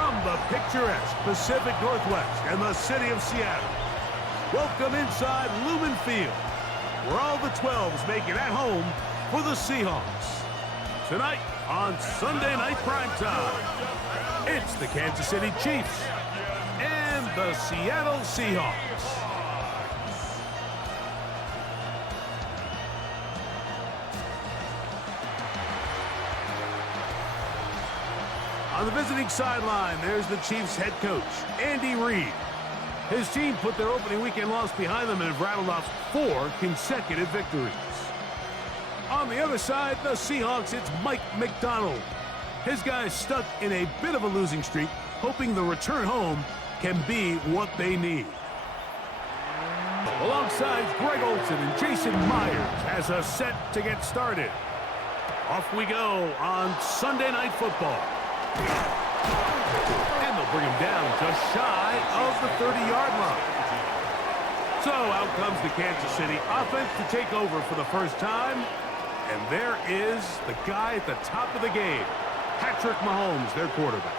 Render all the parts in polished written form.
from the picturesque Pacific Northwest and the city of Seattle, welcome inside Lumen Field, where all the 12s make it at home for the Seahawks. Tonight on Sunday Night Primetime, it's the Kansas City Chiefs and the Seattle Seahawks. On the visiting sideline, there's the Chiefs head coach, Andy Reid. His team put their opening weekend loss behind them and have rattled off 4 consecutive victories. On the other side, the Seahawks, it's Mike McDonald. His guys stuck in a bit of a losing streak, hoping the return home can be what they need. Alongside Greg Olsen and Jason Myers has us set to get started. Off we go on Sunday Night Football. And they'll bring him down just shy of the 30-yard line. So out comes the Kansas City offense to take over for the first time. And there is the guy at the top of the game, Patrick Mahomes, their quarterback.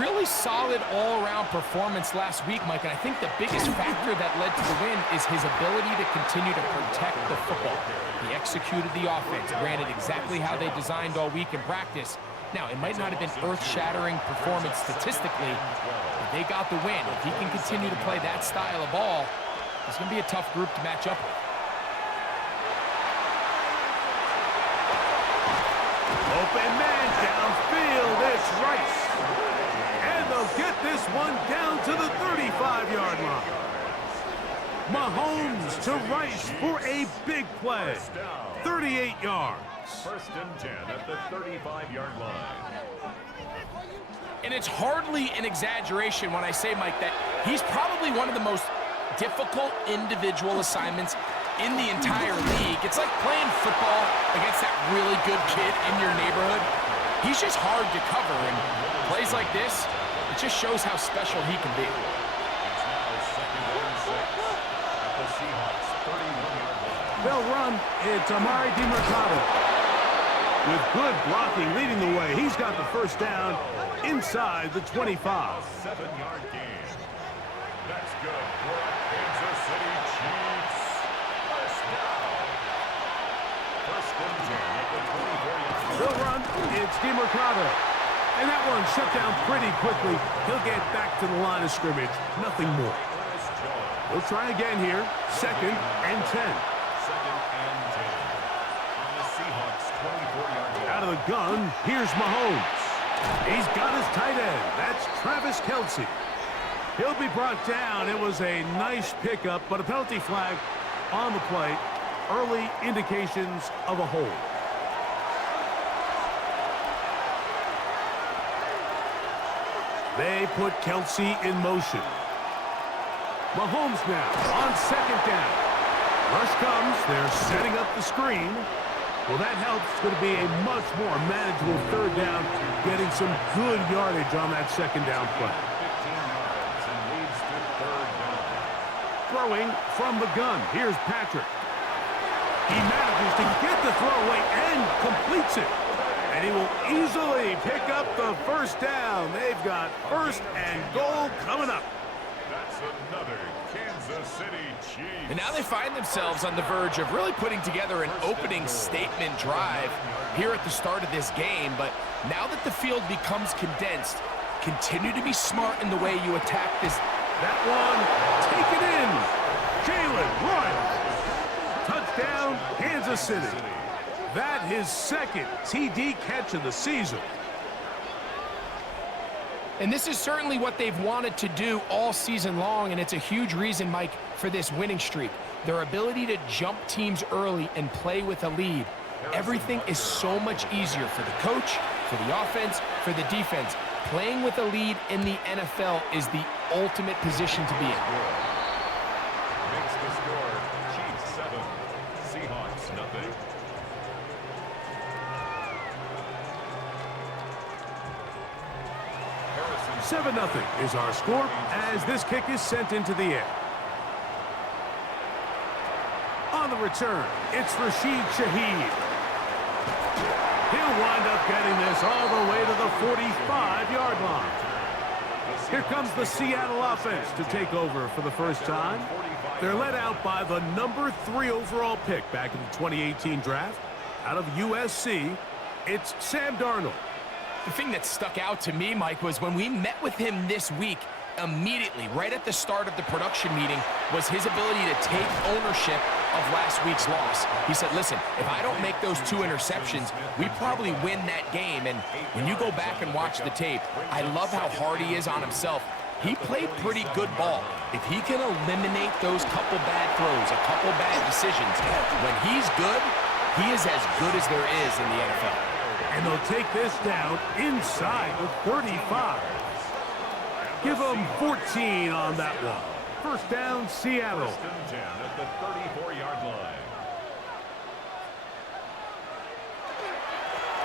Really solid all-around performance last week, Mike, and I think the biggest factor that led to the win is his ability to continue to protect the football. He executed the offense, ran it exactly how they designed all week in practice. Now, it might not have been earth-shattering performance statistically, but they got the win. If he can continue to play that style of ball, it's going to be a tough group to match up with. Open man downfield, it's Rice. And they'll get this one down to the 35-yard line. Mahomes to Rice for a big play. 38 yards. First and 10 at the 35-yard line. And it's hardly an exaggeration when I say, Mike, that he's probably one of the most difficult individual assignments in the entire league. It's like playing football against that really good kid in your neighborhood. He's just hard to cover, and plays like this, it just shows how special he can be. They'll run. It's Amari DiMercato. With good blocking leading the way, he's got the first down inside the 25. 7-yard gain. That's good for Kansas City Chiefs. First down. First and 10 at the 24-yard line. They'll run. It's DiMercato. And that one shut down pretty quickly. He'll get back to the line of scrimmage. Nothing more. They'll try again here. 2nd and 10. Out of the gun, here's Mahomes. He's got his tight end. That's Travis Kelce. He'll be brought down. It was a nice pickup, but a penalty flag on the play. Early indications of a hold. They put Kelce in motion. Mahomes now on 2nd down. Rush comes. They're setting up the screen. Well, that helps. It's going to be a much more manageable 3rd down, getting some good yardage on that 2nd down play. 15 yards and leads to 3rd down. Throwing from the gun. Here's Patrick. He manages to get the throw away and completes it. And he will easily pick up the first down. They've got 1st and goal coming up. That's another Kansas City Chiefs. And now they find themselves on the verge of really putting together an opening statement drive here at the start of this game. But now that the field becomes condensed, continue to be smart in the way you attack this. That one, take it in. Jalen Ryan. Touchdown, Kansas City. That his 2nd TD catch of the season. And this is certainly what they've wanted to do all season long, and it's a huge reason, Mike, for this winning streak. Their ability to jump teams early and play with a lead. Everything is so much easier for the coach, for the offense, for the defense. Playing with a lead in the NFL is the ultimate position to be in. Makes the score Chiefs 7, Seahawks nothing. 7-0 is our score as this kick is sent into the air. On the return, it's Rashid Shaheed. He'll wind up getting this all the way to the 45-yard line. Here comes the Seattle offense to take over for the first time. They're led out by the number 3 overall pick back in the 2018 draft. Out of USC, it's Sam Darnold. The thing that stuck out to me, Mike, was when we met with him this week, immediately, right at the start of the production meeting, was his ability to take ownership of last week's loss. He said, listen, if I don't make those 2 interceptions, we probably win that game. And when you go back and watch the tape, I love how hard he is on himself. He played pretty good ball. If he can eliminate those couple bad throws, a couple bad decisions, when he's good, he is as good as there is in the NFL. And they'll take this down inside the 35. Give them 14 on that one. First down, Seattle. First and 10 at the 34-yard line.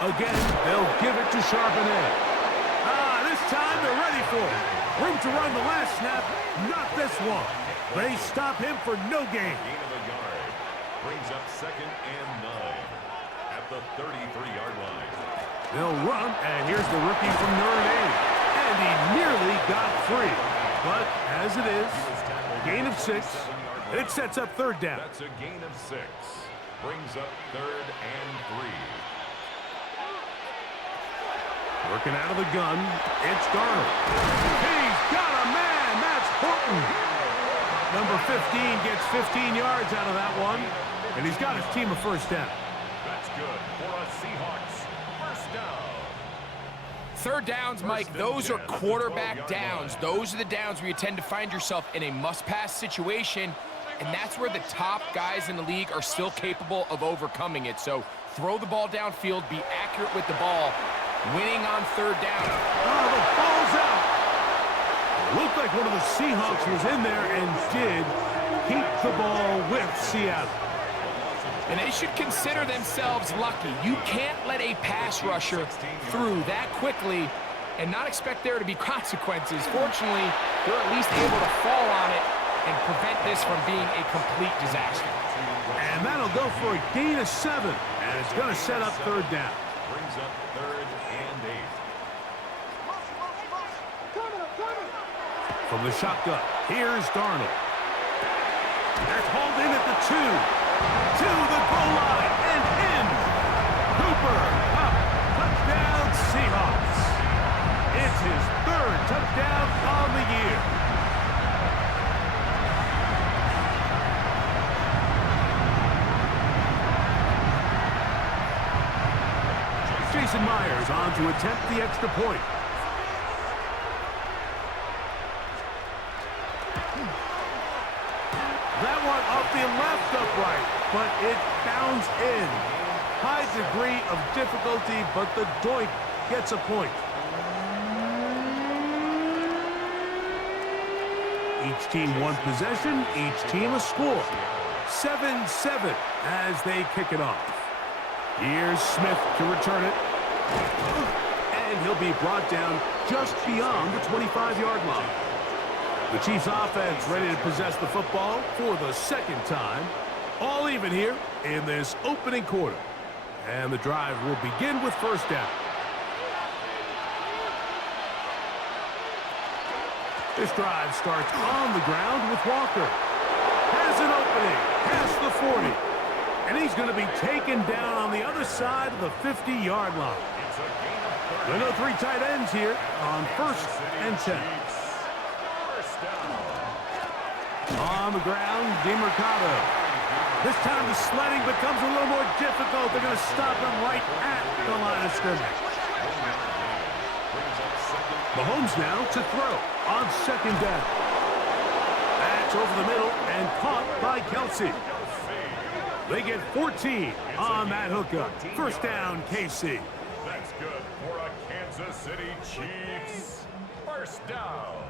Again, they'll give it to Charbonnet. This time they're ready for it. Room to run the last snap, not this one. They stop him for no gain. Gain of a yard. Brings up 2nd and 9 at the 33-yard line. They'll run, and here's the rookie from Notre Dame. And he nearly got free. But as it is, gain of 6. It sets up 3rd down. That's a gain of 6. Brings up 3rd and 3. Working out of the gun, it's Darnold. He's got a man. That's Horton. Number 15 gets 15 yards out of that one. And he's got his team a first down. That's good for a Seahawks first down. 3rd downs, Mike, those are quarterback downs. Those are the downs where you tend to find yourself in a must-pass situation, and that's where the top guys in the league are still capable of overcoming it. So throw the ball downfield, be accurate with the ball, winning on 3rd down. Oh, the ball's out. It looked like one of the Seahawks was in there and did keep the ball with Seattle. And they should consider themselves lucky. You can't let a pass rusher through that quickly and not expect there to be consequences. Fortunately, they're at least able to fall on it and prevent this from being a complete disaster. And that'll go for a gain of 7. And it's going to set up 3rd down. Brings up 3rd and 8. From the shotgun, here's Darnold. That's hauled in at the 2. To the goal line and in. Cooper up. Touchdown, Seahawks. It's his 3rd touchdown on the year. Jason Myers on to attempt the extra point. That one off the left upright, but it bounds in. High degree of difficulty, but the doink gets a point. Each team one possession, each team a score. 7-7 as they kick it off. Here's Smith to return it. And he'll be brought down just beyond the 25-yard line. The Chiefs offense ready to possess the football for the 2nd time. All even here in this opening quarter. And the drive will begin with 1st down. This drive starts on the ground with Walker. Has an opening past the 40. And he's going to be taken down on the other side of the 50-yard line. There are no 3 tight ends here on 1st and 10. On the ground, DeMercado. This time the sledding becomes a little more difficult. They're going to stop him right at the line of scrimmage. Mahomes now to throw on 2nd down. That's over the middle and caught by Kelsey. They get 14 on that hookup. First down, KC. That's good for a Kansas City Chiefs first down.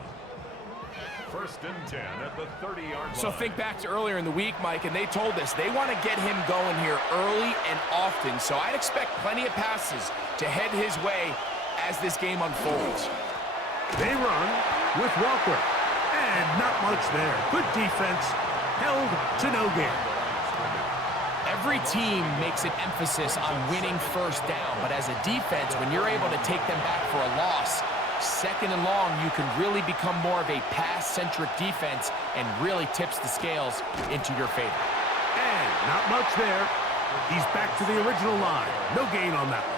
1st and 10 at the 30-yard line. So think back to earlier in the week, Mike, and they told us they want to get him going here early and often. So I'd expect plenty of passes to head his way as this game unfolds. They run with Walker. And not much there. Good defense. Held to no gain. Every team makes an emphasis on winning 1st down, but as a defense, when you're able to take them back for a loss, Second and long, you can really become more of a pass-centric defense and really tips the scales into your favor. And not much there. He's back to the original line. No gain on that one.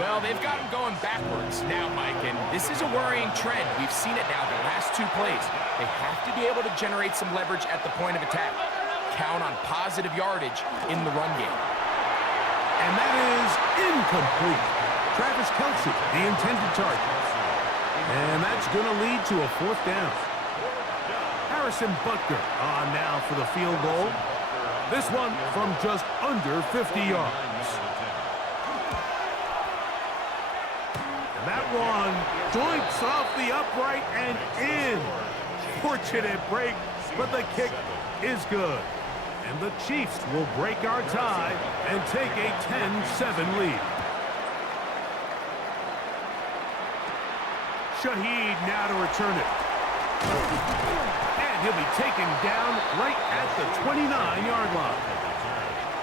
Well, they've got him going backwards now, Mike, and this is a worrying trend. We've seen it now the last two plays. They have to be able to generate some leverage at the point of attack. Count on positive yardage in the run game. And that is incomplete. Travis Kelce, the intended target. And that's going to lead to a fourth down. Harrison Butker on now for the field goal. This one from just under 50 yards. And that one joints off the upright and in. Fortunate break, but the kick is good. And the Chiefs will break our tie and take a 10-7 lead. Shaheed now to return it. And he'll be taken down right at the 29-yard line.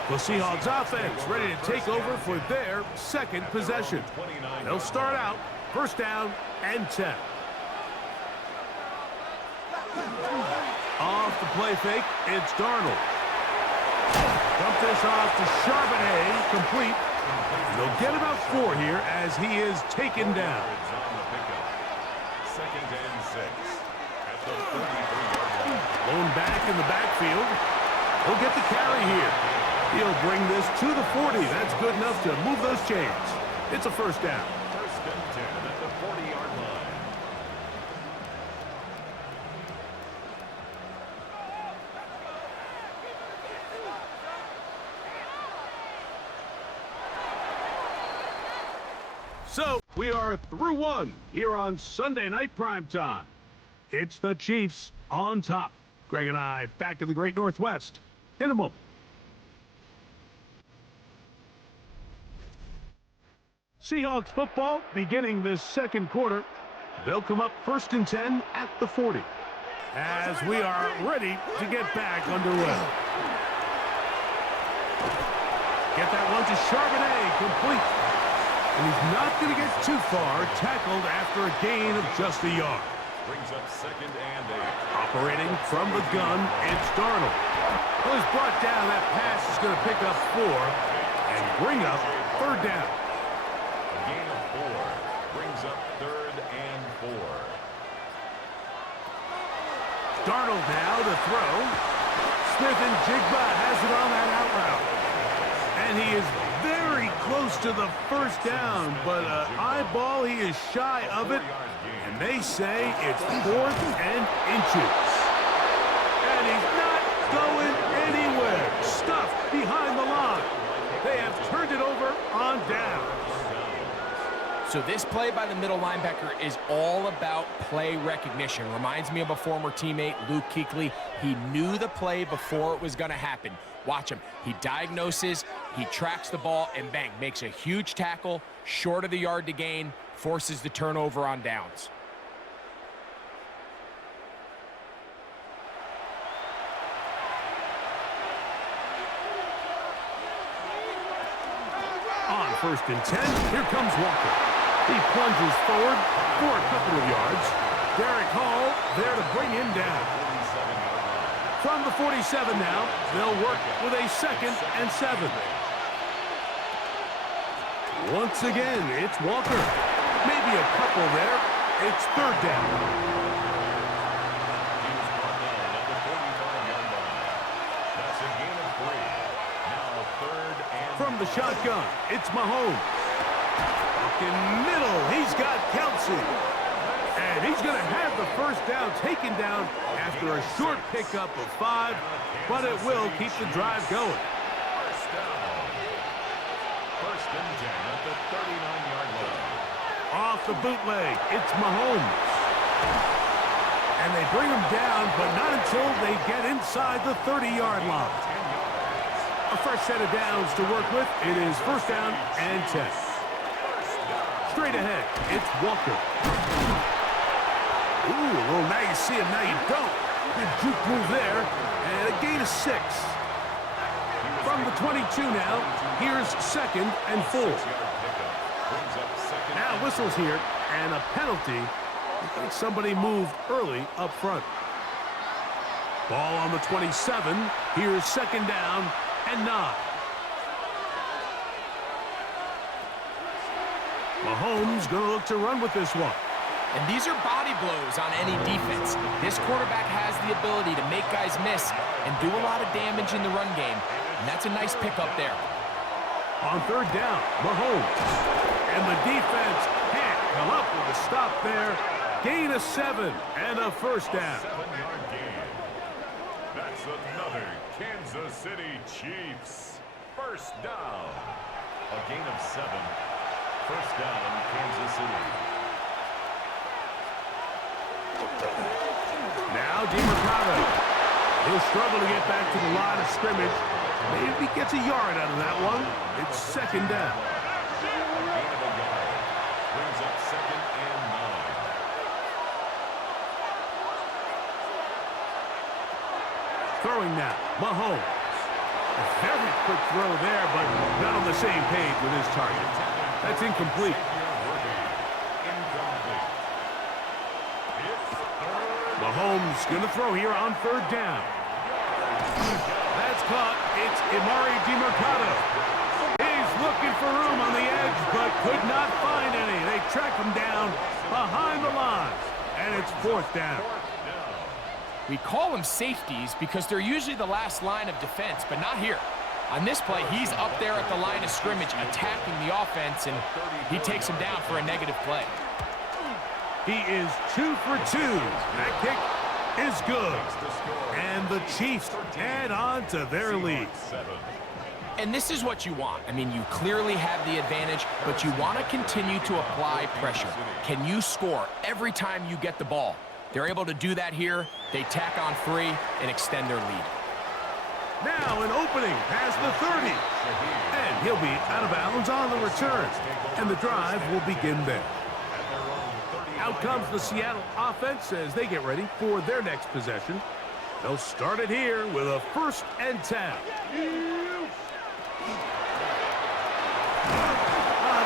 The Seahawks offense ready to take over for their second possession. They'll start out first down and 10. Off the play fake, it's Darnold. Dump this off to Charbonnet, complete. They'll get about 4 here as he is taken down. Second and 6 at the 33-yard line. Blown back in the backfield. He'll get the carry here. He'll bring this to the 40. That's good enough to move those chains. It's a first down. First and 10 at the 40-yard line. So, we are through one here on Sunday Night Primetime. It's the Chiefs on top. Greg and I back in the Great Northwest in a moment. Seahawks football beginning this second quarter. They'll come up first and 10 at the 40 as we are ready to get back underway. Get that one to Charbonnet, complete. And he's not going to get too far, tackled after a gain of just a yard. Brings up second and 8. Operating from the gun, it's Darnold. Well, he's brought down. That pass is going to pick up 4 and bring up third down. A gain of 4 brings up third and 4. Darnold now to throw. Smith-Njigba has it on that out route. And he is very close to the first down, but eyeball, he is shy of it. And they say it's 4th and inches. And he's not going anywhere. Stuffed behind the line. They have turned it over on down. So this play by the middle linebacker is all about play recognition. Reminds me of a former teammate, Luke Kuechly. He knew the play before it was going to happen. Watch him. He diagnoses, he tracks the ball, and bang, makes a huge tackle, short of the yard to gain, forces the turnover on downs. On first and 10, here comes Walker. He plunges forward for a couple of yards. Derek Hall there to bring him down. From the 47 now, they'll work with a second and 7. Once again, it's Walker. Maybe a couple there. It's third down. He was brought down at the 45-yard line. That's a gain of 3. Now third and From the shotgun, it's Mahomes. In middle, he's got Kelce. And he's going to have the first down taken down after a short pickup of 5, but it will keep the drive going. first down. First and 10 at the 39-yard line. Off the bootleg, it's Mahomes. And they bring him down, but not until they get inside the 30-yard line. A fresh set of downs to work with. It is first down and 10. Straight ahead, it's Walker. Ooh, well, now you see him, now you don't. Good juke move there, and a gain of 6. From the 22 now, here's second and 4. Now whistles here and a penalty. Looks like somebody moved early up front. Ball on the 27. Here's second down and 9. Mahomes going to look to run with this one. And these are body blows on any defense. This quarterback has the ability to make guys miss and do a lot of damage in the run game. And that's a nice pickup there. On third down, Mahomes. And the defense can't come up with a stop there. Gain of 7 and a first down. 7-yard gain. That's another Kansas City Chiefs. First down. A gain of 7. First down, Kansas City. Now DeMarcado. He'll struggle to get back to the line of scrimmage. Maybe gets a yard out of that one. It's second down. A gain of a yard. Brings up second and 9. Throwing now, Mahomes. A very quick throw there, but not on the same page with his target. That's incomplete. Mahomes going to throw here on third down. That's caught. It's Emari DeMarcado. He's looking for room on the edge, but could not find any. They track him down behind the lines, and it's fourth down. We call them safeties because they're usually the last line of defense, but not here. On this play, he's up there at the line of scrimmage attacking the offense, and he takes him down for a negative play. He is 2 for 2. That kick is good. And the Chiefs add on to their lead. And this is what you want. I mean, you clearly have the advantage, but you want to continue to apply pressure. Can you score every time you get the ball? They're able to do that here. They tack on 3 and extend their lead. Now an opening past the 30. And he'll be out of bounds on the return. And the drive will begin there. Out comes the Seattle offense as they get ready for their next possession. They'll start it here with a 1st and 10.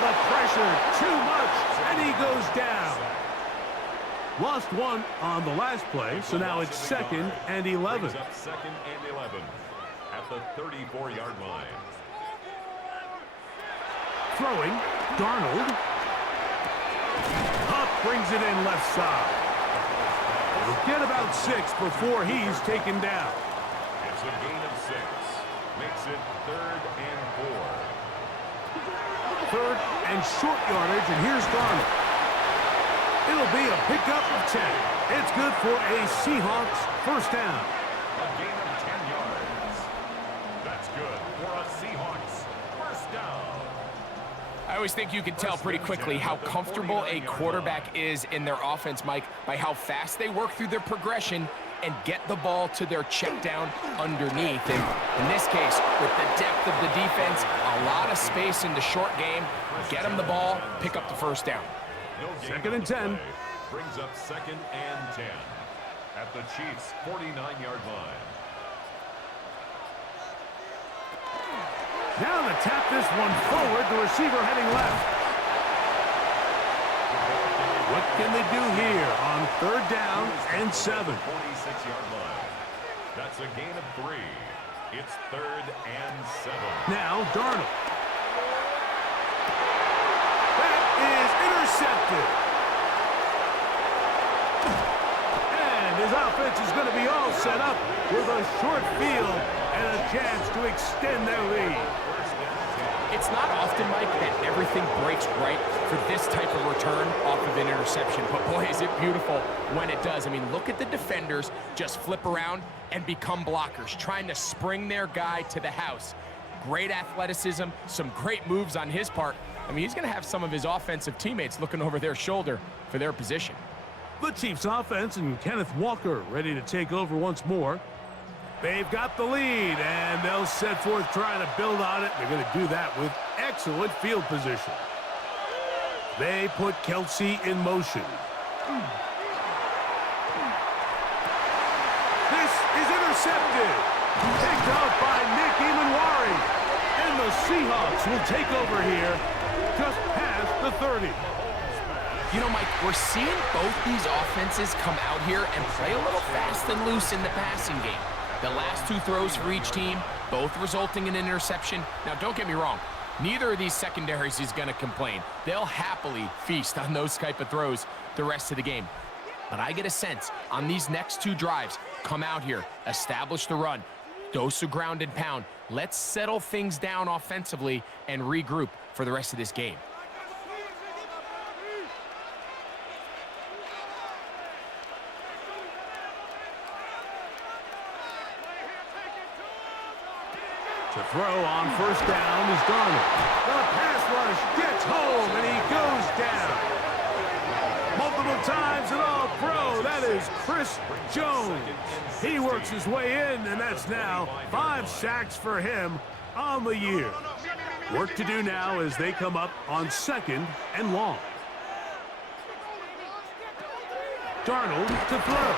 The pressure, too much, and he goes down. Lost one on the last play, so now it's 2nd and 11. Second and 11 at the 34-yard line. Throwing, Darnold. Up, brings it in left side. He'll get about 6 before he's taken down. It's a gain of 6. Makes it 3rd and 4. 3rd and short yardage, and here's Darnold. It'll be a pickup of 10. It's good for a Seahawks first down. A gain of 10 yards. That's good for a Seahawks first down. I always think you can tell pretty quickly how comfortable a quarterback is in their offense, Mike, by how fast they work through their progression and get the ball to their check down underneath. And in this case, with the depth of the defense, a lot of space in the short game, get them the ball, pick up the first down. No gain 2nd and 10. Brings up 2nd and 10 at the Chiefs' 49-yard line. Now to tap this one forward, the receiver heading left. What can they do here on 3rd down and 7? 46-yard line. That's a gain of 3. It's 3rd and 7. Now Darnold. That is intercepted. And his offense is going to be all set up with a short field and a chance to extend their lead. It's not often, Mike, that everything breaks right for this type of return off of an interception. But boy, is it beautiful when it does. I mean, look at the defenders just flip around and become blockers, trying to spring their guy to the house. Great athleticism, some great moves on his part. I mean, he's going to have some of his offensive teammates looking over their shoulder for their position. The Chiefs offense and Kenneth Walker ready to take over once more. They've got the lead, and they'll set forth trying to build on it. They're going to do that with excellent field position. They put Kelsey in motion. This is intercepted. Picked up by Nick Emanwari. And the Seahawks will take over here just past the 30. You know, Mike, we're seeing both these offenses come out here and play a little fast and loose in the passing game. The last 2 throws for each team, both resulting in an interception. Now, don't get me wrong. Neither of these secondaries is going to complain. They'll happily feast on those type of throws the rest of the game. But I get a sense on these next 2 drives, come out here, establish the run, dose of ground and pound. Let's settle things down offensively and regroup for the rest of this game. To throw on first down is Darnold. The pass rush gets home, and he goes down. Multiple times and all pro. That is Chris Jones. He works his way in, and that's now 5 sacks for him on the year. Work to do now as they come up on 2nd and long. Darnold to throw.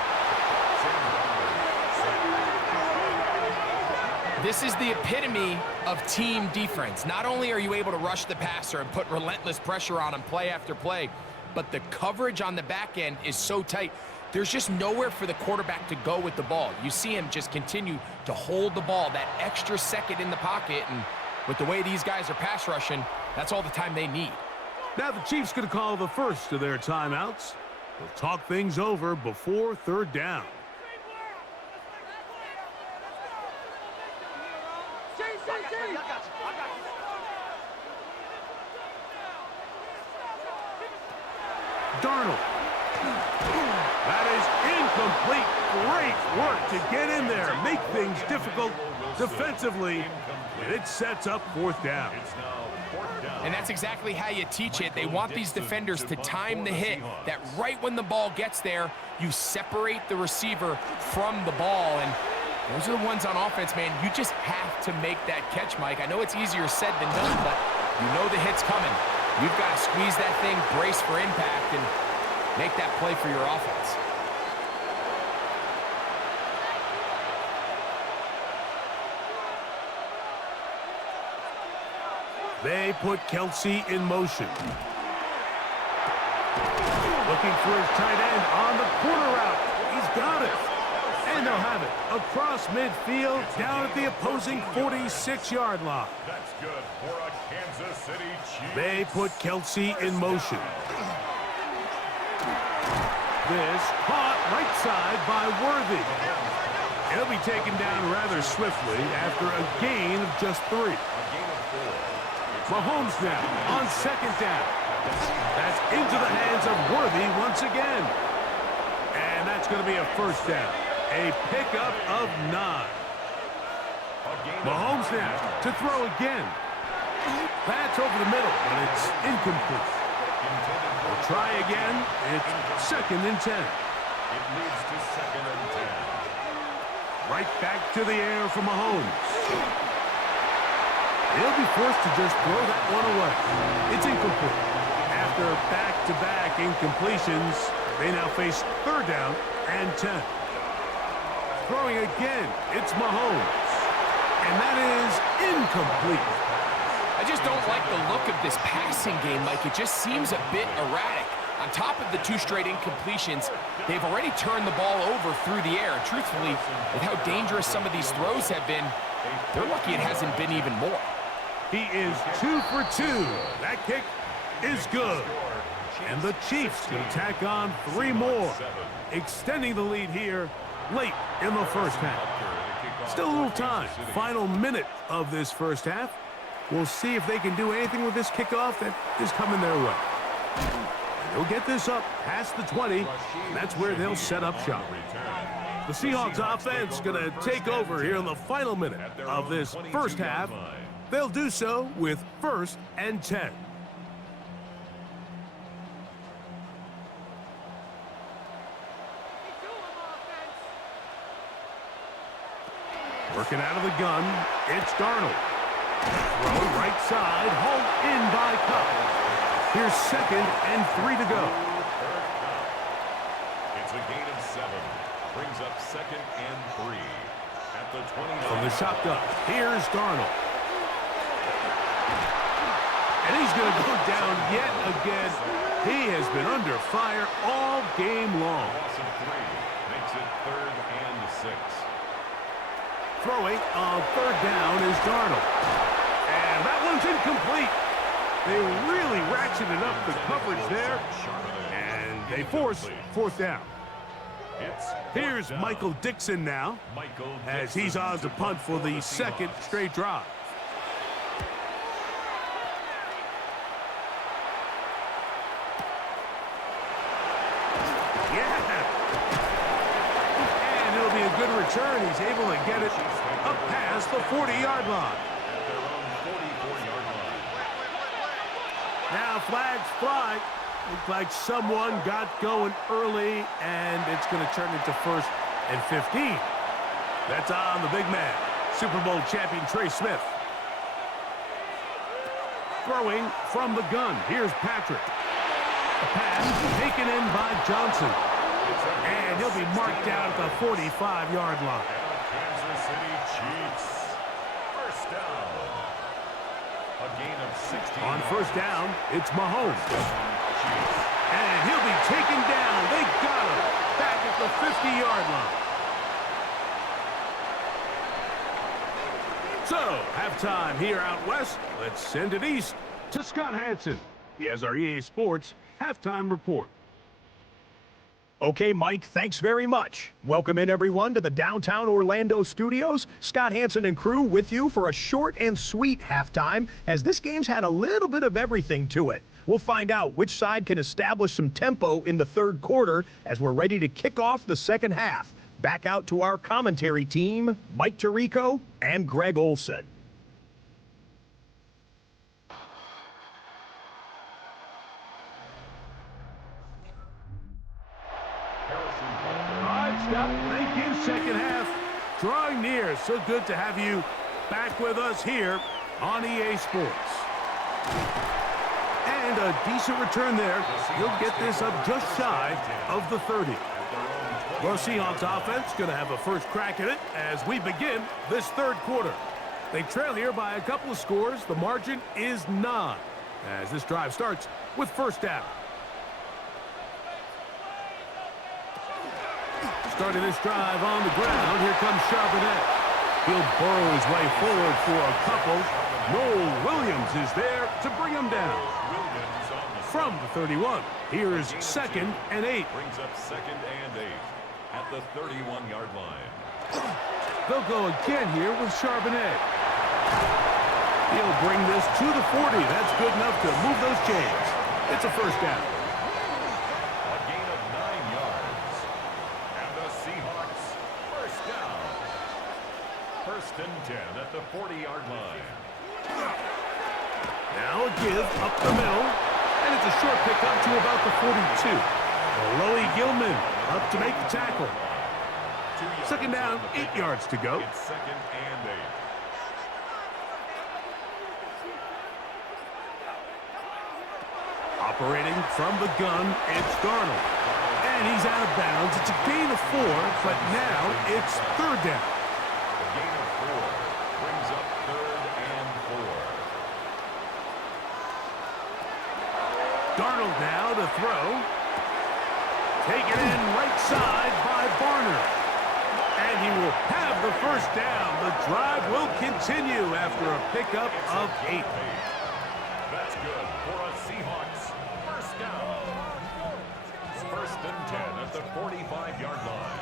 This is the epitome of team defense. Not only are you able to rush the passer and put relentless pressure on him play after play, but the coverage on the back end is so tight. There's just nowhere for the quarterback to go with the ball. You see him just continue to hold the ball that extra second in the pocket, and with the way these guys are pass rushing, that's all the time they need. Now the Chiefs going to call the first of their timeouts. They'll talk things over before 3rd down. Darnold. That is incomplete. Great work to get in there, make things difficult defensively, and it sets up 4th down. And that's exactly how you teach it. They want these defenders to time the hit, that right when the ball gets there, you separate the receiver from the ball. And those are the ones on offense, man. You just have to make that catch, Mike. I know it's easier said than done, but you know the hit's coming. You've got to squeeze that thing, brace for impact, and make that play for your offense. They put Kelsey in motion. Looking for his tight end on the corner route. He's got it. And they'll have it across midfield down at the opposing 46-yard line. That's good for a Kansas City Chiefs. They put Kelsey in motion. This caught right side by Worthy. He'll be taken down rather swiftly after a gain of just 3. Mahomes now on 2nd down. That's into the hands of Worthy once again. And that's going to be a 1st down. A pickup of 9. Mahomes now to throw again. That's over the middle, but it's incomplete. We'll try again. It's 2nd and 10. It leads to 2nd and 10. Right back to the air for Mahomes. He'll be forced to just throw that one away. It's incomplete. After back-to-back incompletions, they now face 3rd down and 10. Throwing again, it's Mahomes. And that is incomplete. I just don't like the look of this passing game, Mike. It just seems a bit erratic. On top of the 2 straight incompletions, they've already turned the ball over through the air. And truthfully, with how dangerous some of these throws have been, they're lucky it hasn't been even more. He is 2 for 2. That kick is good. And the Chiefs can tack on 3 more, extending the lead here late in the 1st half. Still a little time. Final minute of this 1st half. We'll see if they can do anything with this kickoff that is coming their way. They'll get this up past the 20. That's where they'll set up shop. The Seahawks offense going to take over here in the final minute of this 1st half. They'll do so with 1st and 10. Working out of the gun, it's Darnold. Throw right side, hauled in by Cup. Here's 2nd and 3 to go. It's a gain of 7. Brings up 2nd and 3. At the 29. From the shotgun, here's Darnold. And he's going to go down yet again. He has been under fire all game long. Loss of 3 makes it 3rd and 6. Throwing on 3rd down is Darnold. And that one's incomplete. They really ratcheted up the coverage there. And they force 4th down. Here's Michael Dixon now, as he's on to punt for the 2nd straight drive. And it'll be a good return. He's able to get it up past the 40-yard line. Now flags fly. Looks like someone got going early, and it's going to turn into 1st and 15. That's on the big man, Super Bowl champion Trey Smith. Throwing from the gun. Here's Patrick. A pass taken in by Johnson. And he'll be marked down at the 45-yard line. Kansas City Chiefs. 1st down. A gain of 16. On 1st down, it's Mahomes. And he'll be taken down. They got him back at the 50-yard line. So, halftime here out west. Let's send it east to Scott Hansen. He has our EA Sports halftime report. Okay, Mike, thanks very much. Welcome in, everyone, to the downtown Orlando studios. Scott Hansen and crew with you for a short and sweet halftime, as this game's had a little bit of everything to it. We'll find out which side can establish some tempo in the 3rd quarter as we're ready to kick off the 2nd half. Back out to our commentary team, Mike Tirico and Greg Olson. All right, Scott, thank you. 2nd half drawing near. So good to have you back with us here on EA Sports. And a decent return there. He'll get this up just shy of the 30. The Seahawks offense going to have a first crack at it as we begin this 3rd quarter. They trail here by a couple of scores. The margin is 9 as this drive starts with 1st down. Starting this drive on the ground, here comes Charbonnet. He'll burrow his way forward for a couple. Noel Williams is there to bring him down. From the 31, here's 2nd and 8. Brings up 2nd and 8 at the 31-yard line. They'll go again here with Charbonnet. He'll bring this to the 40. That's good enough to move those chains. It's a 1st down. A gain of 9 yards. And the Seahawks 1st down. 1st and 10 at the 40-yard line. Now a give up the middle. And it's a short pickup to about the 42. Loey Gilman up to make the tackle. 2nd down, 8 yards to go. It's 2nd and 8. Operating from the gun, it's Darnold. And he's out of bounds. It's a gain of 4, but now it's 3rd down. A gain of 4 brings up 3rd and 4. Darnold now to throw. Taken in right side by Barner. And he will have the 1st down. The drive will continue after a pickup of 8. That's good for a Seahawks 1st down. 1st and 10 at the 45-yard line.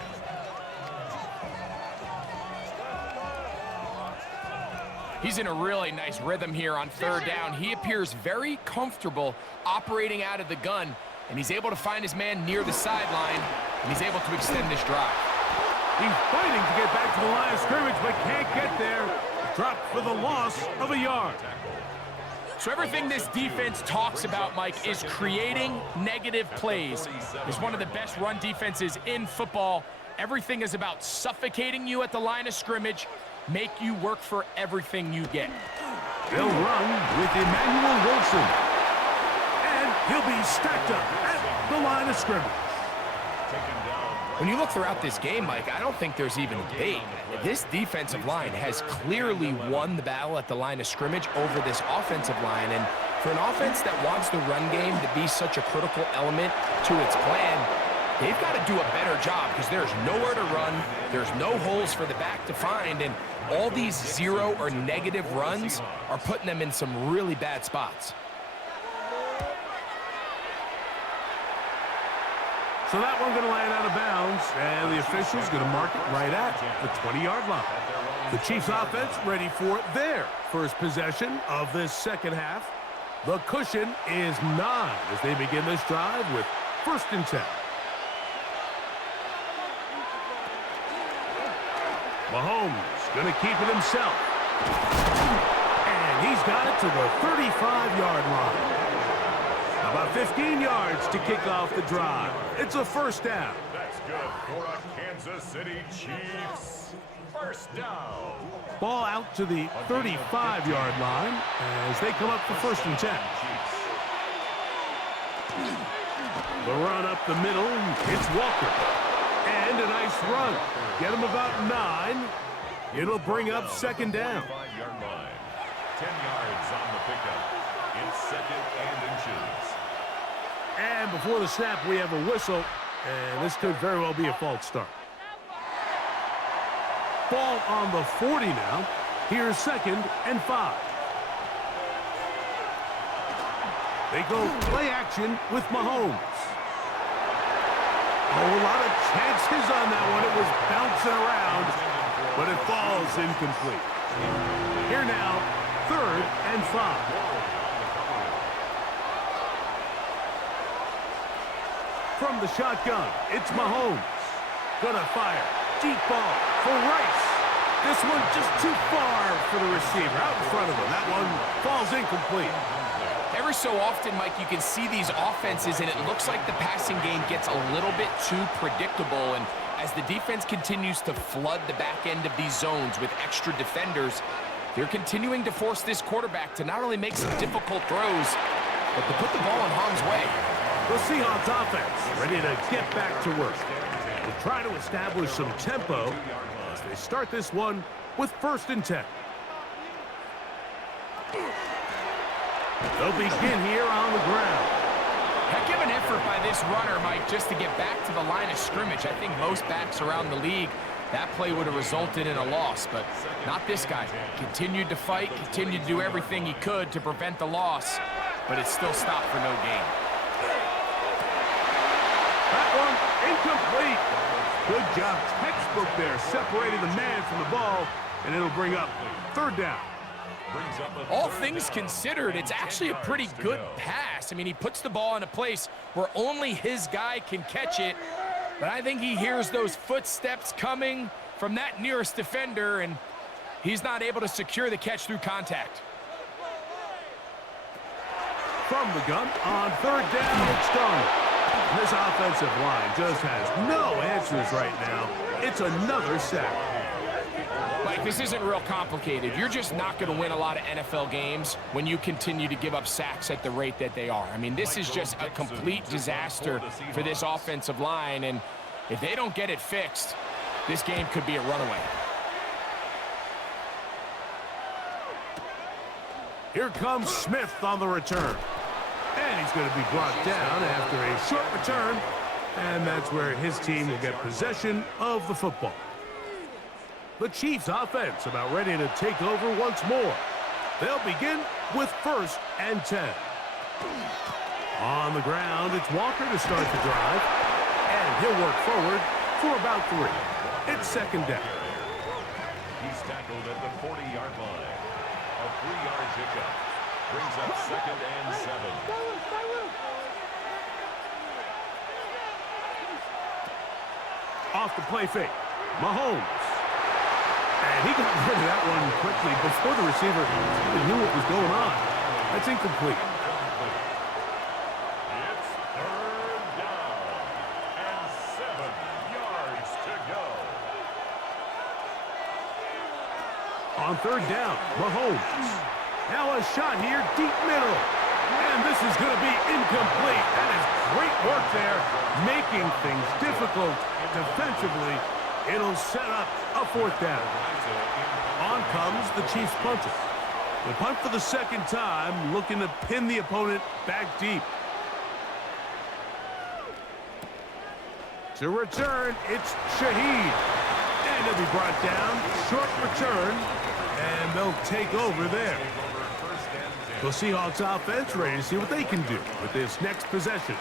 He's in a really nice rhythm here on 3rd down. He appears very comfortable operating out of the gun, and he's able to find his man near the sideline, and he's able to extend this drive. He's fighting to get back to the line of scrimmage, but can't get there. Dropped for the loss of a yard. So everything this defense talks about, Mike, is creating negative plays. It's one of the best run defenses in football. Everything is about suffocating you at the line of scrimmage, make you work for everything you get. They'll run with Emmanuel Wilson. And he'll be stacked up at the line of scrimmage. When you look throughout this game, Mike, I don't think there's even a debate. This defensive line has clearly won the battle at the line of scrimmage over this offensive line, and For an offense that wants the run game to be such a critical element to its plan, they've got to do a better job because there's nowhere to run, there's no holes for the back to find, and all these zero or negative runs are putting them in some really bad spots. So that one going to land out of bounds, and the official's going to mark it right at the 20-yard line. The Chiefs offense ready for their first possession of this second half. The cushion is 9 as they begin this drive with 1st and 10. Mahomes going to keep it himself. And he's got it to the 35-yard line. About 15 yards to kick off the drive. It's a 1st down. That's good for a Kansas City Chiefs. 1st down. Ball out to the 35-yard line as they come up for 1st and 10. The run up the middle. It's Walker. And a nice run. Get him about 9. It'll bring up 2nd down. 5-yard line. 10 yards on the pickup. It's 2nd and inches. And before the snap, we have a whistle. And this could very well be a false start. Ball on the 40 now. Here's 2nd and 5. They go play action with Mahomes. Oh, a lot of chances on that one. It was bouncing around, but it falls incomplete. Here now, 3rd and 5. From the shotgun, it's Mahomes. Gonna fire. Deep ball for Rice. This one just too far for the receiver. Out in front of him. That one falls incomplete. Every so often, Mike, you can see these offenses, and it looks like the passing game gets a little bit too predictable. And as the defense continues to flood the back end of these zones with extra defenders, they're continuing to force this quarterback to not only make some difficult throws, but to put the ball in harm's way. The Seahawks offense ready to get back to work. They'll try to establish some tempo as they start this one with 1st and 10. They'll begin here on the ground. Heck of an effort by this runner, Mike, just to get back to the line of scrimmage. I think most backs around the league, that play would have resulted in a loss, but not this guy. Continued to fight, continued to do everything he could to prevent the loss, but it still stopped for no gain. That one incomplete. Good job, textbook there, separating the man from the ball, and it'll bring up 3rd down. All things considered, it's actually a pretty good pass. I mean, he puts the ball in a place where only his guy can catch it, but I think he hears those footsteps coming from that nearest defender, and he's not able to secure the catch through contact. From the gun on 3rd down, it's done. This offensive line just has no answers right now. It's another sack. Mike, this isn't real complicated. You're just not going to win a lot of NFL games when you continue to give up sacks at the rate that they are. I mean, this is just a complete disaster for this offensive line, and if they don't get it fixed, this game could be a runaway. Here comes Smith on the return. And he's going to be brought down after a short return, and that's where his team will get possession of the football. The Chiefs offense about ready to take over once more. They'll begin with 1st and 10. On the ground, it's Walker to start the drive, and he'll work forward for about 3. It's 2nd down. He's tackled at the 40-yard line. A 3-yard pickup brings up 2nd and 7. Off the play fake, Mahomes. And he got rid of that one quickly before the receiver even knew what was going on. That's incomplete. It's 3rd down and 7 yards to go. On 3rd down, Mahomes. Now a shot here, deep middle. And this is going to be incomplete. That is great work there, making things difficult defensively. It'll set up a 4th down. On comes the Chiefs punter. The punt for the second time, looking to pin the opponent back deep. To return, it's Shaheed. And he'll be brought down. Short return. And they'll take over there. The Seahawks offense ready to see what they can do with this next possession.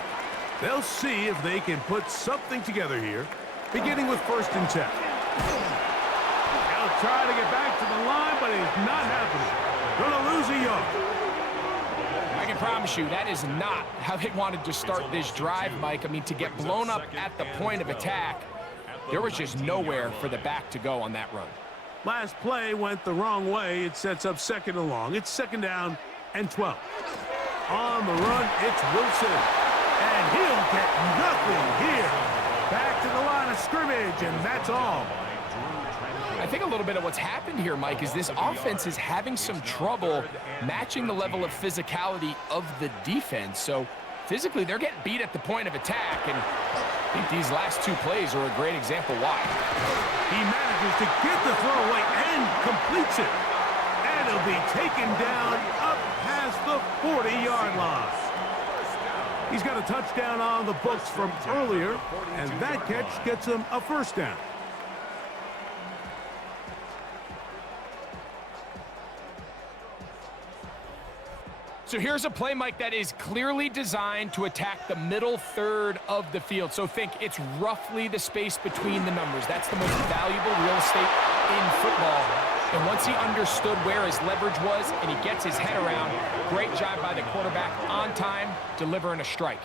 They'll see if they can put something together here, beginning with 1st and 10. They'll try to get back to the line, but it's not happening. Gonna lose a yard. I can promise you that is not how they wanted to start this drive, Mike. I mean, to get blown up at the point of attack, there was just nowhere for the back to go on that run. Last play went the wrong way. It sets up 2nd and long. It's 2nd down and 12. On the run, it's Wilson. And he'll get nothing here. Back to the line of scrimmage, and that's all. I think a little bit of what's happened here, Mike, is this offense is having some trouble matching the level of physicality of the defense. So physically, they're getting beat at the point of attack, and I think these last 2 plays are a great example why. He manages to get the throw away and completes it. And he'll be taken down up past the 40-yard line. He's got a touchdown on the books from earlier, and that catch gets him a 1st down. So here's a play, Mike, that is clearly designed to attack the middle third of the field. So think it's roughly the space between the numbers. That's the most valuable real estate in football. And once he understood where his leverage was and he gets his head around, great job by the quarterback on time, delivering a strike.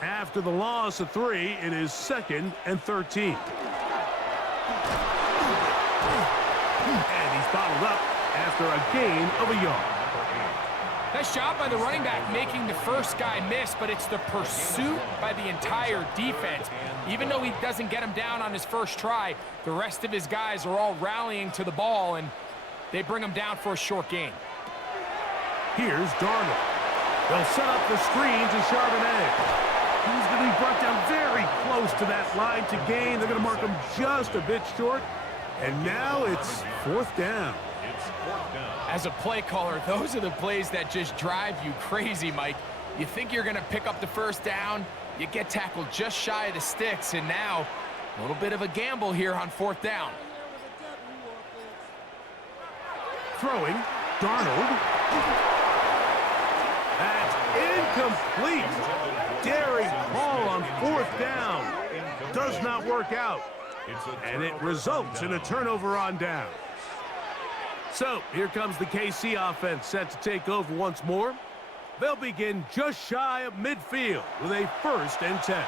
After the loss of 3, it is 2nd and 13. And he's bottled up after a gain of a yard. Nice job by the running back making the first guy miss, but it's the pursuit by the entire defense. Even though he doesn't get him down on his first try, the rest of his guys are all rallying to the ball, and they bring him down for a short gain. Here's Darnold. They'll set up the screen to Charbonnet. He's going to be brought down very close to that line to gain. They're going to mark him just a bit short, and now it's 4th down. As a play caller, those are the plays that just drive you crazy, Mike. You think you're going to pick up the 1st down, you get tackled just shy of the sticks, and now a little bit of a gamble here on 4th down. Throwing, Darnold. That's incomplete. Daring call on 4th down. Does not work out. And it results in a turnover on down. So, here comes the KC offense set to take over once more. They'll begin just shy of midfield with a 1st and 10.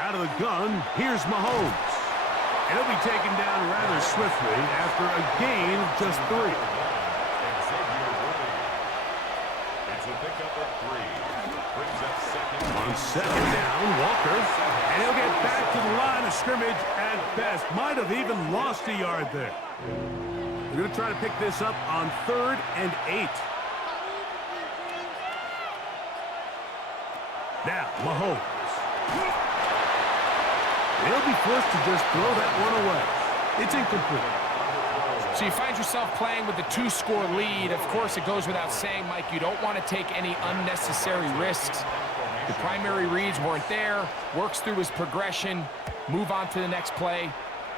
Out of the gun, here's Mahomes. And he'll be taken down rather swiftly after a gain of just 3. On 2nd down, Walker, and he'll get back to the line of scrimmage at best. Might have even lost a yard there. They're going to try to pick this up on 3rd and 8. Now, Mahomes. They'll be forced to just throw that one away. It's incomplete. So you find yourself playing with a 2-score lead. Of course, it goes without saying, Mike, you don't want to take any unnecessary risks. The primary reads weren't there, works through his progression, move on to the next play,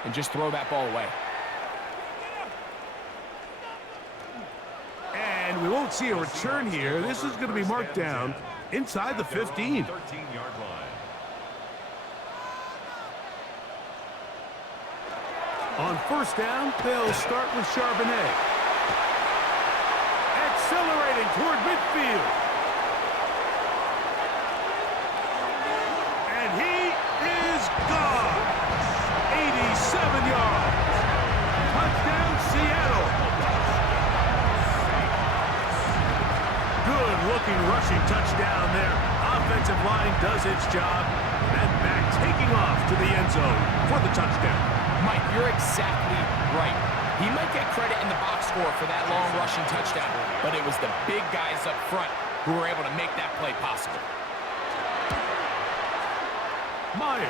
and just throw that ball away. And we won't see a return here. This is going to be marked down inside the 15. 13-yard line. On 1st down, they'll start with Charbonnet. Accelerating toward midfield. And he is gone. 87 yards. Touchdown, Seattle. Good-looking rushing touchdown there. Offensive line does its job. And back taking off to the end zone for the touchdown. Mike, you're exactly right. He might get credit in the box score for that long rushing touchdown, but it was the big guys up front who were able to make that play possible. Myers.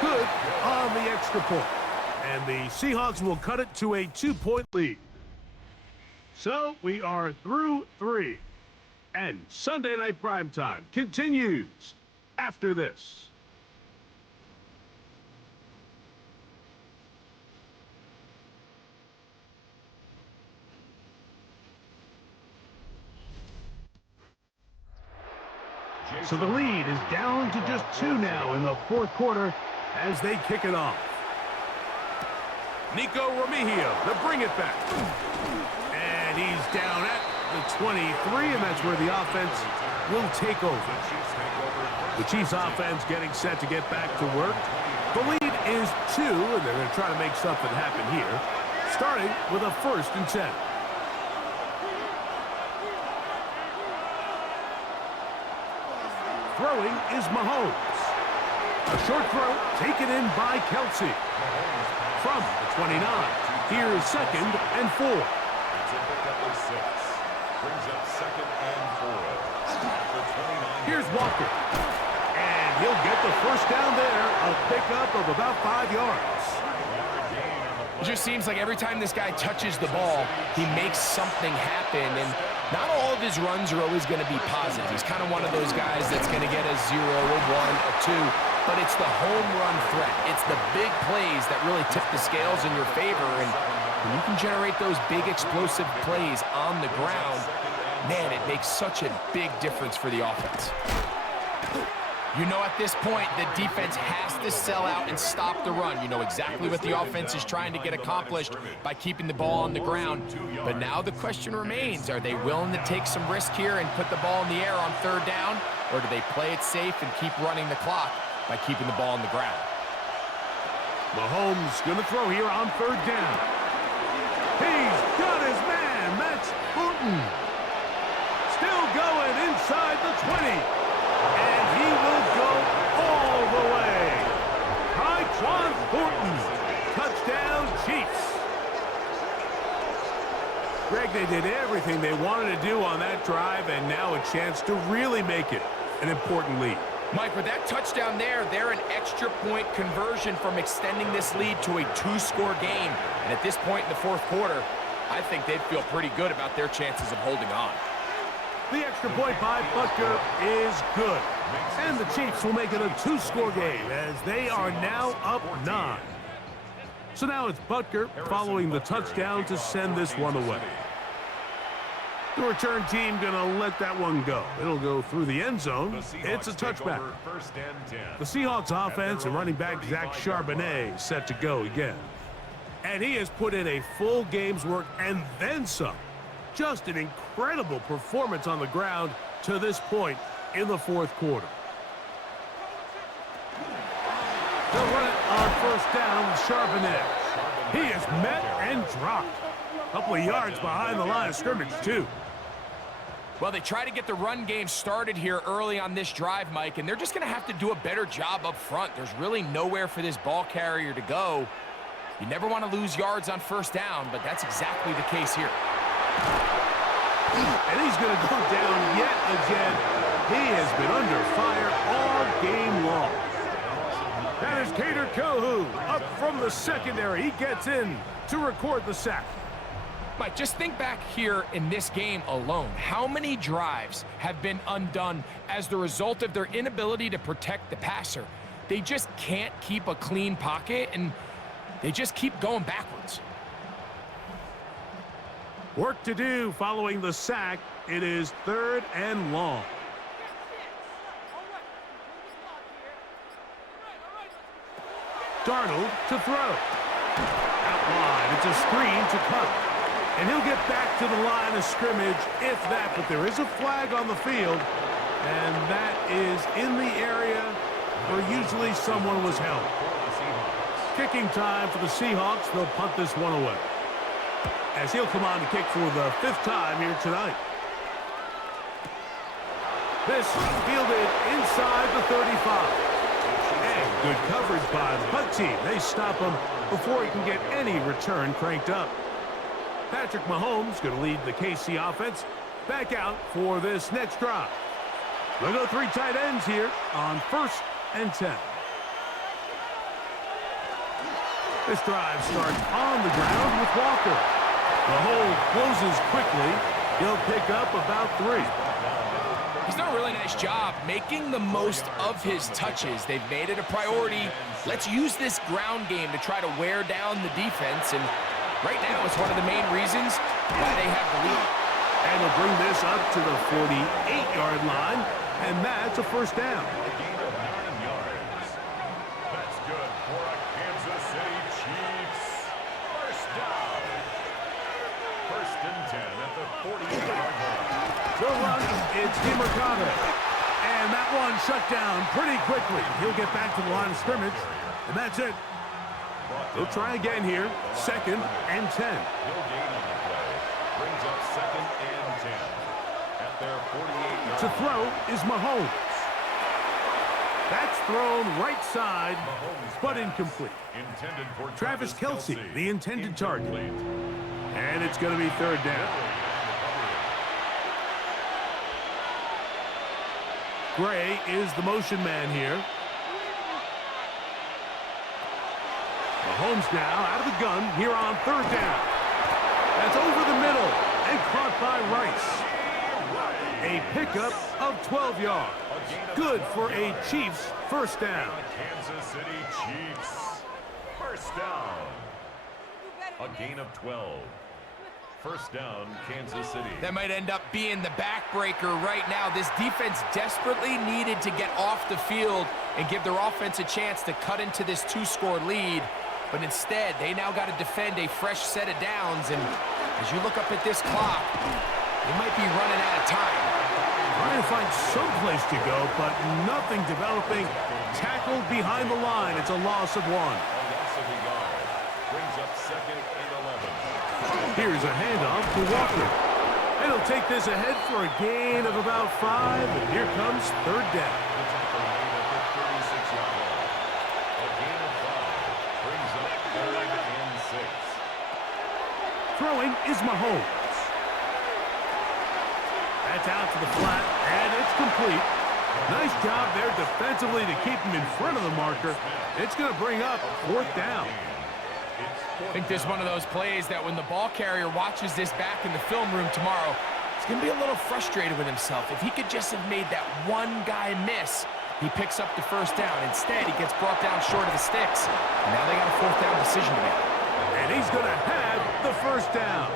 Good on the extra point. And the Seahawks will cut it to a 2-point lead. So we are through 3. And Sunday Night Primetime continues after this. So the lead is down to just 2 now in the fourth quarter as they kick it off. Nico Remigio to bring it back. And he's down at the 23, and that's where the offense will take over. The Chiefs offense getting set to get back to work. The lead is 2, and they're going to try to make something happen here, starting with a 1st and 10. Throwing is Mahomes. A short throw taken in by Kelsey. From the 29, here's 2nd and 4. It's a pickup of 6. Brings up 2nd and 4. Here's Walker. And he'll get the first down there. A pickup of about 5 yards. It just seems like every time this guy touches the ball, he makes something happen. And not all of his runs are always going to be positive. He's kind of one of those guys that's going to get a 0, a 1, a 2. But it's the home run threat. It's the big plays that really tip the scales in your favor. And when you can generate those big explosive plays on the ground, man, it makes such a big difference for the offense. You know at this point, the defense has to sell out and stop the run. You know exactly what the offense is trying to get accomplished by keeping the ball on the ground. But now the question remains, are they willing to take some risk here and put the ball in the air on 3rd down? Or do they play it safe and keep running the clock by keeping the ball on the ground? Mahomes going to throw here on 3rd down. He's got his man. That's Putin. Still going inside the 20. And he will go all the way. Tyquan Thornton. Touchdown, Chiefs. Greg, they did everything they wanted to do on that drive, and now a chance to really make it an important lead. Mike, with that touchdown there, they're an extra point conversion from extending this lead to a 2-score game. And at this point in the fourth quarter, I think they'd feel pretty good about their chances of holding on. The extra point by Butker is good. And the Chiefs will make it a 2-score game as they are now up 9. So now it's Butker following the touchdown to send this one away. The return team going to let that one go. It'll go through the end zone. It's a touchback. The Seahawks offense and running back Zach Charbonnet set to go again. And he has put in a full game's work and then some. Just an incredible performance on the ground to this point in the fourth quarter. They'll run it on 1st down with Charbonnet. He is met and dropped. A couple of yards behind the line of scrimmage, too. Well, they try to get the run game started here early on this drive, Mike, and they're just going to have to do a better job up front. There's really nowhere for this ball carrier to go. You never want to lose yards on 1st down, but that's exactly the case here. And he's going to go down yet again. He has been under fire all game long. That is Kader Kohou up from the secondary. He gets in to record the sack. Mike, just think back here in this game alone. How many drives have been undone as the result of their inability to protect the passer? They just can't keep a clean pocket, and they just keep going backwards. Work to do following the sack. It is 3rd and long. Darnold to throw. Out wide, it's a screen to cut. And he'll get back to the line of scrimmage, if that. But there is a flag on the field, and that is in the area where usually someone was held. Kicking time for the Seahawks. They'll punt this one away, as he'll come on to kick for the 5th time here tonight. This fielded inside the 35. And good coverage by the punt team. They stop him before he can get any return cranked up. Patrick Mahomes going to lead the KC offense back out for this next drive. They'll go 3 tight ends here on 1st and 10. This drive starts on the ground with Walker. The hole closes quickly. He'll pick up about 3. He's done a really nice job making the most of his touches. They've made it a priority. Let's use this ground game to try to wear down the defense. And right now, it's one of the main reasons why they have the lead. And they'll bring this up to the 48-yard line, and that's a first down. A gain of 9 yards. That's good for a Kansas City Chiefs. First down. First and 10 at the 48-yard line. The run, it's DeMarcado. And that one shut down pretty quickly. He'll get back to the line of scrimmage, and that's it. They'll try again here, 2nd and 10. He'll gain on the play. Brings up 2nd and 10 at their 48-yard To throw is Mahomes. That's thrown right side, but incomplete. Intended for Travis Kelce, the intended target. Incomplete. And it's going to be 3rd down. Gray is the motion man here. Mahomes now out of the gun here on 3rd down. That's over the middle and caught by Rice. A pickup of 12 yards. Good for a Chiefs first down. Kansas City Chiefs. First down. A gain of 12. First down, Kansas City. That might end up being the backbreaker right now. This defense desperately needed to get off the field and give their offense a chance to cut into this 2-score lead. But instead, they now got to defend a fresh set of downs. And as you look up at this clock, they might be running out of time. Trying to find some place to go, but nothing developing. Tackled behind the line. It's a loss of 1. A loss of a yard. Brings up 2nd and 11. Here's a handoff to Walker. And he'll take this ahead for a gain of about 5. And here comes 3rd down. The tackle made at the 36-yard line. A gain of 5. Brings up 3rd and 6. Throwing is Mahomes. That's out to the flat, and it's complete. Nice job there defensively to keep him in front of the marker. It's going to bring up 4th down. I think this is one of those plays that when the ball carrier watches this back in the film room tomorrow, he's going to be a little frustrated with himself. If he could just have made that one guy miss, he picks up the first down. Instead, he gets brought down short of the sticks. And now they got a 4th down decision to make. And he's going to have the first down.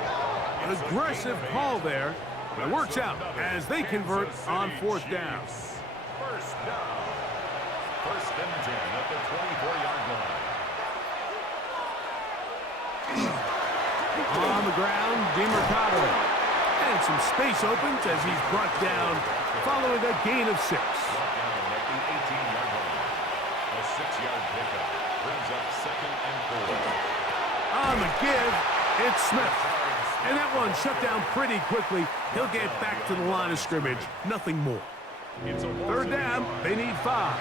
An aggressive call there. But it works out as they convert on 4th down. First down. First and 10 at the 24-yard line. On the ground, DeMarcado. And some space opens as he's brought down following a gain of 6. Brought down at the 18-yard line. A 6-yard pickup brings up 2nd and 4. On the give, it's Smith. And that one shut down pretty quickly. He'll get back to the line of scrimmage. Nothing more. It's a 3rd down. They need 5.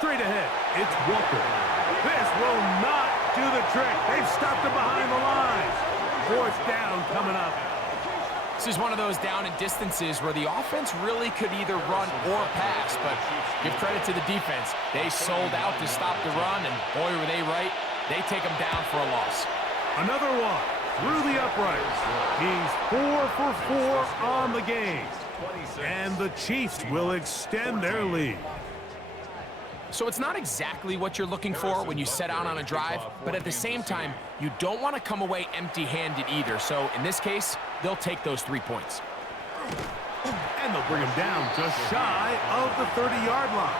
Straight ahead, it's Walker. This will not do the trick. They've stopped him behind the lines. 4th down coming up. This is one of those down and distances where the offense really could either run or pass, but give credit to the defense. They sold out to stop the run, and boy, were they right. They take them down for a loss. Another one through the uprights. He's 4 for 4 on the game. And the Chiefs will extend their lead. So it's not exactly what you're looking for when you set out on a drive, but at the same time, you don't want to come away empty-handed either. So in this case, they'll take those 3 points. And they'll bring him down just shy of the 30-yard line.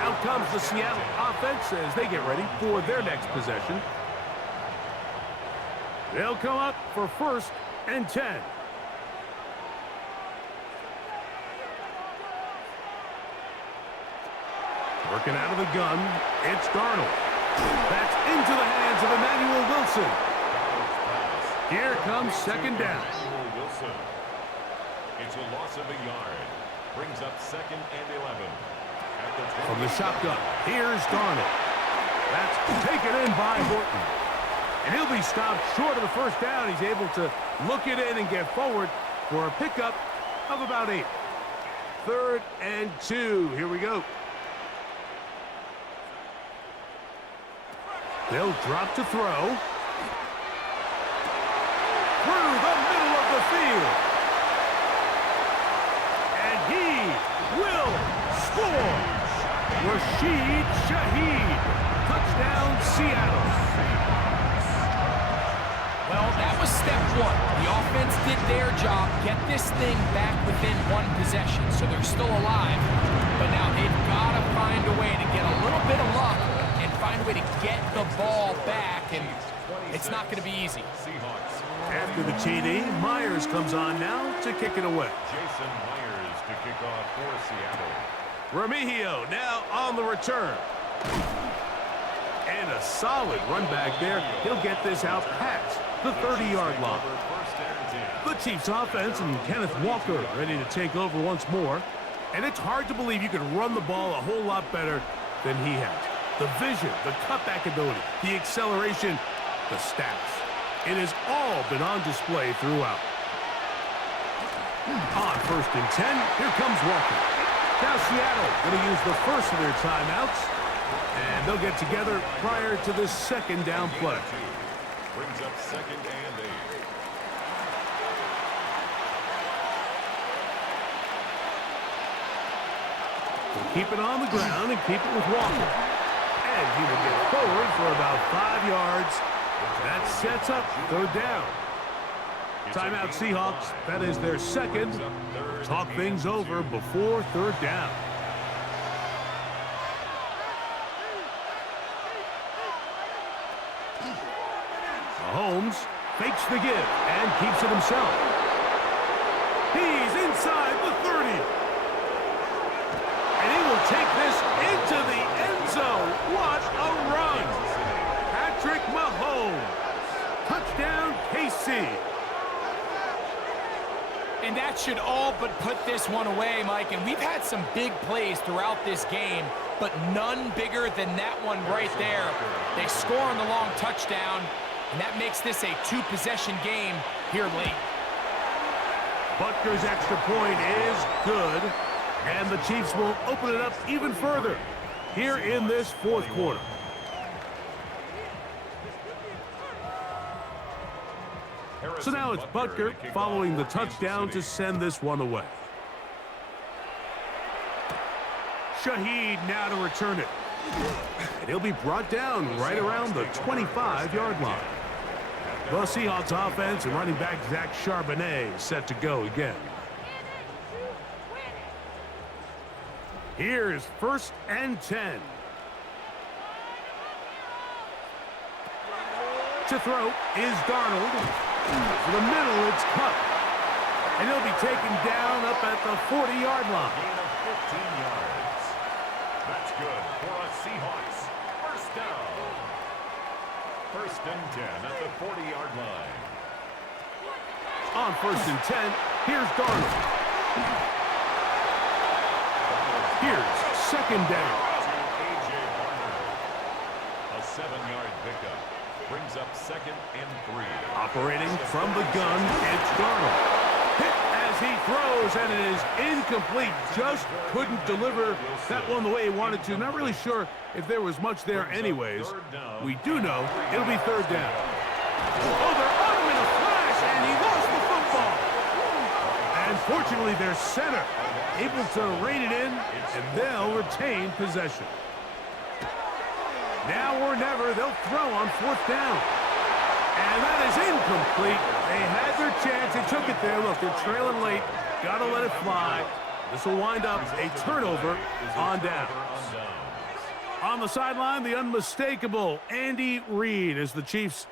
Out comes the Seattle offense as they get ready for their next possession. They'll come up for 1st and 10. Working out of the gun, it's Darnold. That's into the hands of Emmanuel Wilson. Here comes 2nd down. Wilson. It's a loss of a yard. Brings up 2nd and 11. At the From the shotgun, here's Darnold. That's taken in by Horton. And he'll be stopped short of the 1st down. He's able to look it in and get forward for a pickup of about 8. 3rd and 2. Here we go. They'll drop to throw. Through the middle of the field. And he will score. Rashid Shaheed. Touchdown, Seattle. Well, that was step one. The offense did their job, get this thing back within one possession, so they're still alive. But now they've got to find a way to get a little bit of luck and find a way to get the ball back, and it's not going to be easy. After the TD, Myers comes on now to kick it away. Jason Myers to kick off for Seattle. Remigio now on the return. And a solid run back there. He'll get this out past the 30-yard line. The Chiefs offense and Kenneth Walker ready to take over once more. And it's hard to believe you can run the ball a whole lot better than he has. The vision, the cutback ability, the acceleration, the stats. It has all been on display throughout. On 1st and 10, here comes Walker. Now Seattle going to use the first of their timeouts. And they'll get together prior to the 2nd down play. Brings up 2nd and 8. We'll keep it on the ground and keep it with Walker. And he will get forward for about 5 yards. That sets up 3rd down. Timeout Seahawks. That is their 2nd. Talk things over before 3rd down. Holmes fakes the give and keeps it himself. He's inside the 30. And he will take this into the end zone. What a run. Patrick Mahomes. Touchdown, KC. And that should all but put this one away, Mike. And we've had some big plays throughout this game, but none bigger than that one right there. They score on the long touchdown, and that makes this a 2-possession game here late. Butker's extra point is good, and the Chiefs will open it up even further here in this 4th quarter. So now it's Butker following the touchdown to send this one away. Shaheed now to return it. And he'll be brought down right around the 25-yard line. The Seahawks offense and running back Zach Charbonnet set to go again. Here's 1st and 10. To throw is Darnold. For the middle, it's Cup. And he'll be taken down up at the 40-yard line. Gain of 15 yards. That's good for a Seahawks. 1st down. 1st and 10 at the 40-yard line. On 1st and 10, here's Darnold. Here's 2nd down. A.J. Barner. A 7-yard pickup. Brings up 2nd and 3. Operating from the gun, it's Darnold. Hit as he throws, and it is incomplete. Just couldn't deliver that one the way he wanted to. Not really sure if there was much there anyways. We do know it'll be 3rd down. Oh, they're on him in a flash, and he lost the football. And fortunately, their center able to rein it in, and they'll retain possession. Now or never, they'll throw on 4th down. And that is incomplete. They had their chance. They took it there. Look, they're trailing late. Got to let it fly. This will wind up a turnover on downs. On the sideline, the unmistakable Andy Reid as the Chiefs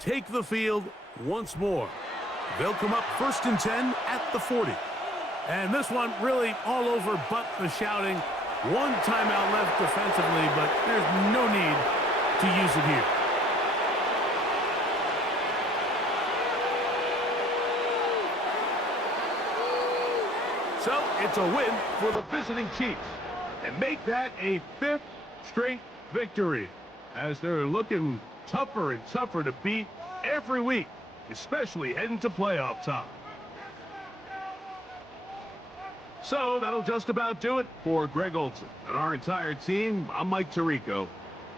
take the field once more. They'll come up 1st and 10 at the 40. And this one really all over but the shouting. One timeout left defensively, but there's no need to use it here. So it's a win for the visiting Chiefs and make that a 5th straight victory as they're looking tougher and tougher to beat every week, especially heading to playoff time. So that'll just about do it for Greg Olson and our entire team. I'm Mike Tirico.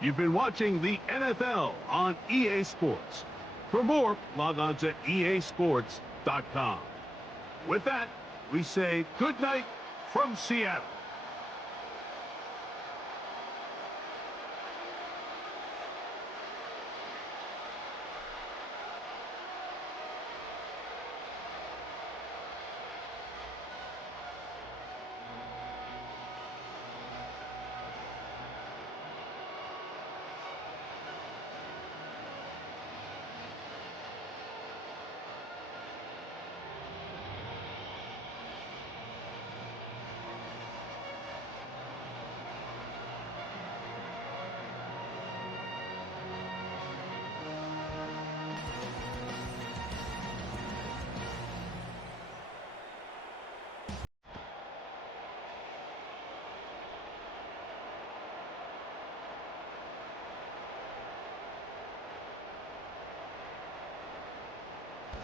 You've been watching the NFL on EA Sports. For more, log on to easports.com. With that, we say good night from Seattle.